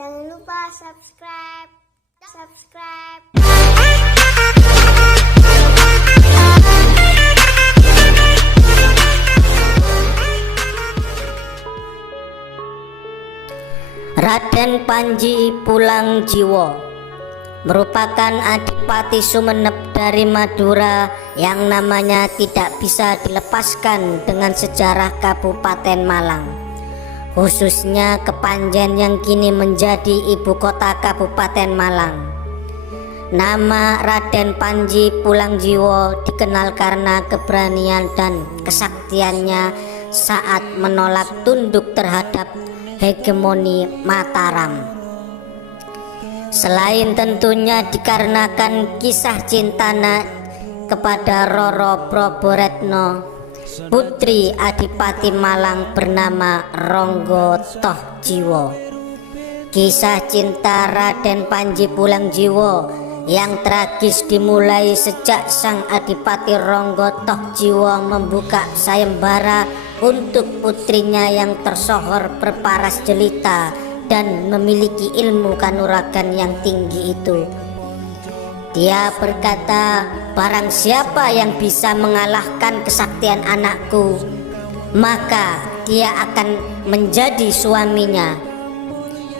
Jangan lupa subscribe. Raden Panji Pulangjiwo merupakan Adipati Sumenep dari Madura yang namanya tidak bisa dilepaskan dengan sejarah Kabupaten Malang, khususnya Kepanjen yang kini menjadi ibu kota Kabupaten Malang. Nama Raden Panji Pulangjiwo dikenal karena keberanian dan kesaktiannya saat menolak tunduk terhadap hegemoni Mataram. Selain tentunya dikarenakan kisah cintanya kepada Roro Proboretno, putri Adipati Malang bernama Ronggo Tohjiwo. Kisah cinta Raden Panji Pulangjiwo yang tragis dimulai sejak sang Adipati Ronggo Tohjiwo membuka sayembara untuk putrinya yang tersohor berparas jelita dan memiliki ilmu kanuragan yang tinggi itu. Dia berkata, barang siapa yang bisa mengalahkan kesaktian anakku, maka dia akan menjadi suaminya.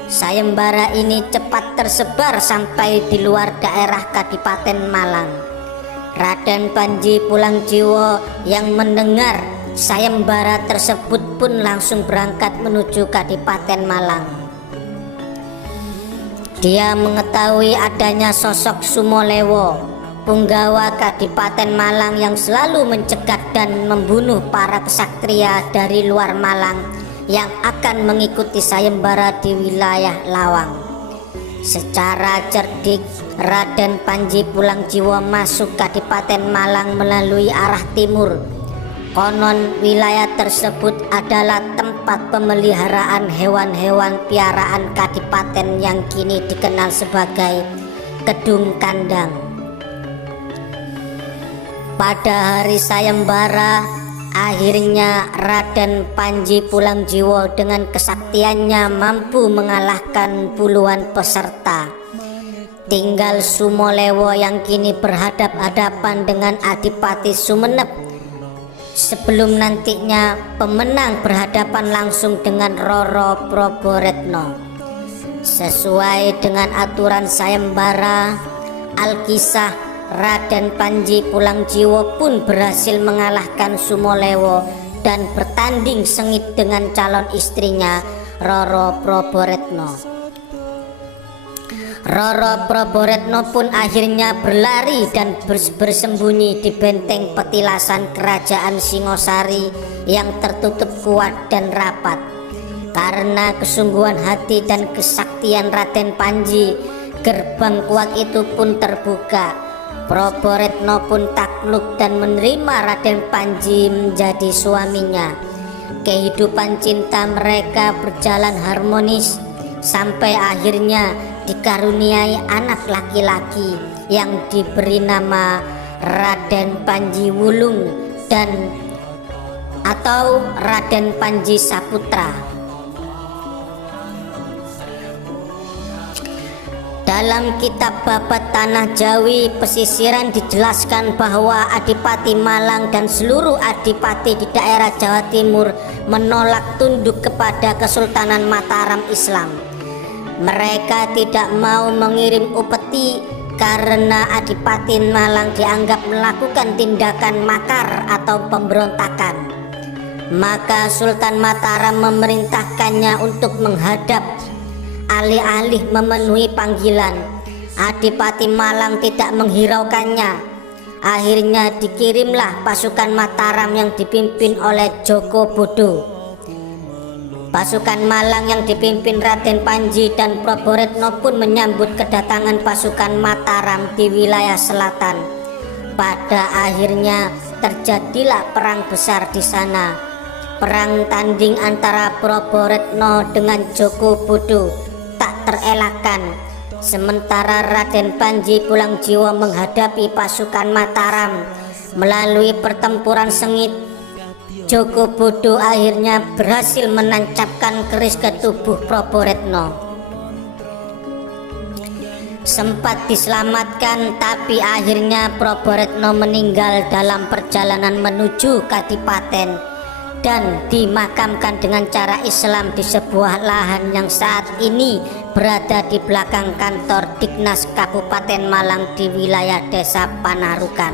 Sayembara ini cepat tersebar sampai di luar daerah Kadipaten Malang. Raden Panji Pulangjiwo yang mendengar sayembara tersebut pun langsung berangkat menuju Kadipaten Malang. Dia mengetahui adanya sosok Sumolewo, punggawa Kadipaten Malang yang selalu mencegat dan membunuh para kesatria dari luar Malang yang akan mengikuti sayembara di wilayah Lawang. Secara cerdik, Raden Panji Pulangjiwo masuk Kadipaten Malang melalui arah timur. Konon wilayah tersebut adalah tempat pemeliharaan hewan-hewan piaraan Kadipaten yang kini dikenal sebagai Kedung Kandang. Pada hari sayembara, akhirnya Raden Panji Pulangjiwo dengan kesaktiannya mampu mengalahkan puluhan peserta. Tinggal Sumolewo yang kini berhadap-hadapan dengan Adipati Sumenep, sebelum nantinya pemenang berhadapan langsung dengan Roro Proboretno. Sesuai dengan aturan sayembara, Alkisah Raden Panji Pulangjiwo pun berhasil mengalahkan Sumolewo dan bertanding sengit dengan calon istrinya Roro Proboretno. Roro Proboretno pun akhirnya berlari dan bersembunyi di benteng petilasan kerajaan Singosari yang tertutup kuat dan rapat. Karena kesungguhan hati dan kesaktian Raden Panji, gerbang kuat itu pun terbuka. Proboretno pun takluk dan menerima Raden Panji menjadi suaminya. Kehidupan cinta mereka berjalan harmonis sampai akhirnya dikaruniai anak laki-laki yang diberi nama Raden Panji Wulung dan atau Raden Panji Saputra. Dalam kitab Babat Tanah Jawi Pesisiran dijelaskan bahwa Adipati Malang dan seluruh adipati di daerah Jawa Timur menolak tunduk kepada Kesultanan Mataram Islam. Mereka tidak mau mengirim upeti karena Adipati Malang dianggap melakukan tindakan makar atau pemberontakan. Maka Sultan Mataram memerintahkannya untuk menghadap. Alih-alih memenuhi panggilan, Adipati Malang tidak menghiraukannya. Akhirnya dikirimlah pasukan Mataram yang dipimpin oleh Joko Bodo. Pasukan Malang yang dipimpin Raden Panji dan Proboretno pun menyambut kedatangan pasukan Mataram di wilayah selatan. Pada akhirnya terjadilah perang besar di sana. Perang tanding antara Proboretno dengan Joko Bodo tak terelakkan. Sementara Raden Panji Pulangjiwo menghadapi pasukan Mataram. Melalui pertempuran sengit, Joko Bodo akhirnya berhasil menancapkan keris ke tubuh Proboretno. sempat diselamatkan, tapi akhirnya Proboretno meninggal dalam perjalanan menuju Kadipaten dan dimakamkan dengan cara Islam di sebuah lahan yang saat ini berada di belakang kantor Dignas Kabupaten Malang di wilayah Desa Panarukan.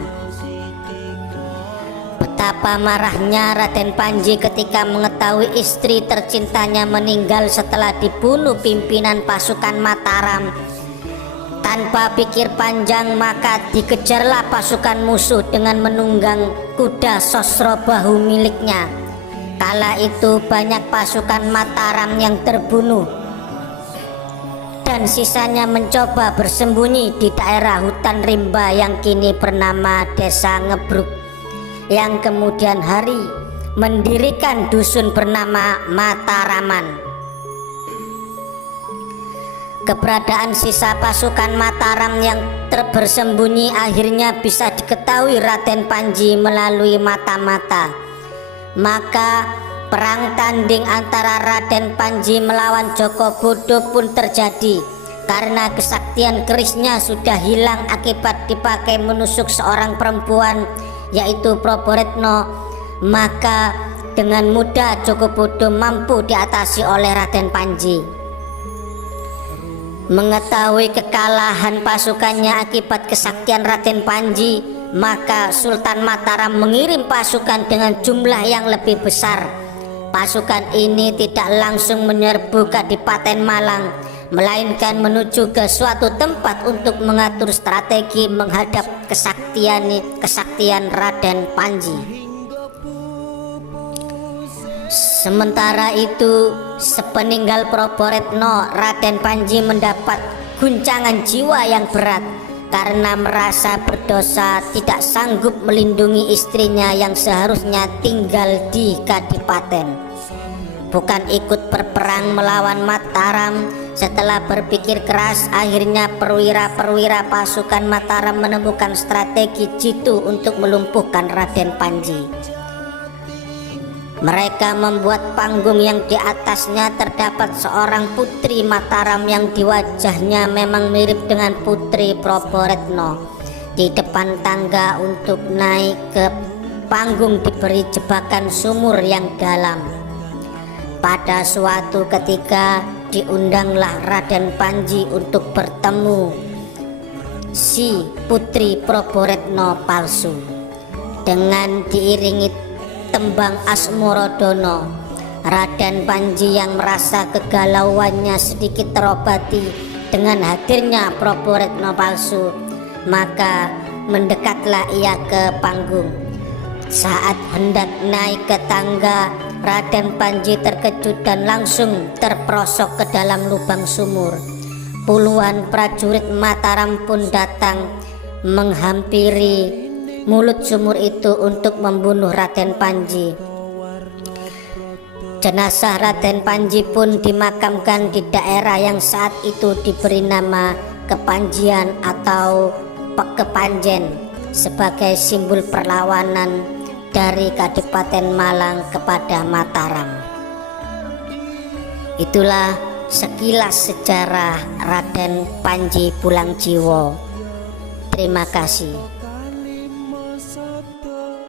Betapa marahnya Raden Panji ketika mengetahui istri tercintanya meninggal setelah dibunuh pimpinan pasukan Mataram. Tanpa pikir panjang maka dikejarlah pasukan musuh dengan menunggang kuda Sosrobahu miliknya. Kala itu banyak pasukan Mataram yang terbunuh dan sisanya mencoba bersembunyi di daerah hutan rimba yang kini bernama Desa Ngebruk, yang kemudian hari mendirikan dusun bernama Mataraman. Keberadaan sisa pasukan Mataram yang bersembunyi akhirnya bisa diketahui Raden Panji melalui mata-mata. Maka perang tanding antara Raden Panji melawan Joko Bodo pun terjadi karena kesaktian kerisnya sudah hilang akibat dipakai menusuk seorang perempuan yaitu Proboretno. Maka dengan mudah Joko Bodo mampu diatasi oleh Raden Panji. Mengetahui kekalahan pasukannya akibat kesaktian Raden Panji, maka Sultan Mataram mengirim pasukan dengan jumlah yang lebih besar. Pasukan ini tidak langsung menyerbu Kadipaten Malang, melainkan menuju ke suatu tempat untuk mengatur strategi menghadap kesaktian Raden Panji. Sementara itu, sepeninggal Proboretno, Raden Panji mendapat guncangan jiwa yang berat karena merasa berdosa tidak sanggup melindungi istrinya yang seharusnya tinggal di Kadipaten. Bukan ikut berperang melawan Mataram. Setelah berpikir keras, akhirnya perwira-perwira pasukan Mataram menemukan strategi jitu untuk melumpuhkan Raden Panji. Mereka membuat panggung yang di atasnya terdapat seorang putri Mataram yang di wajahnya memang mirip dengan putri Proboretno. Di depan tangga untuk naik ke panggung diberi jebakan sumur yang dalam. Pada suatu ketika diundanglah Raden Panji untuk bertemu si putri Proboretno palsu. Dengan diiringi tembang Asmorodono, Raden Panji yang merasa kegalauannya sedikit terobati dengan hadirnya Proboretno palsu, maka mendekatlah ia ke panggung. Saat hendak naik ke tangga, Raden Panji terkejut dan langsung terperosok ke dalam lubang sumur. Puluhan prajurit Mataram pun datang menghampiri mulut sumur itu untuk membunuh Raden Panji. Jenazah Raden Panji pun dimakamkan di daerah yang saat itu diberi nama Kepanjian atau Pekepanjen sebagai simbol perlawanan dari Kadipaten Malang kepada Mataram. Itulah sekilas sejarah Raden Panji Pulangjiwo. Terima kasih.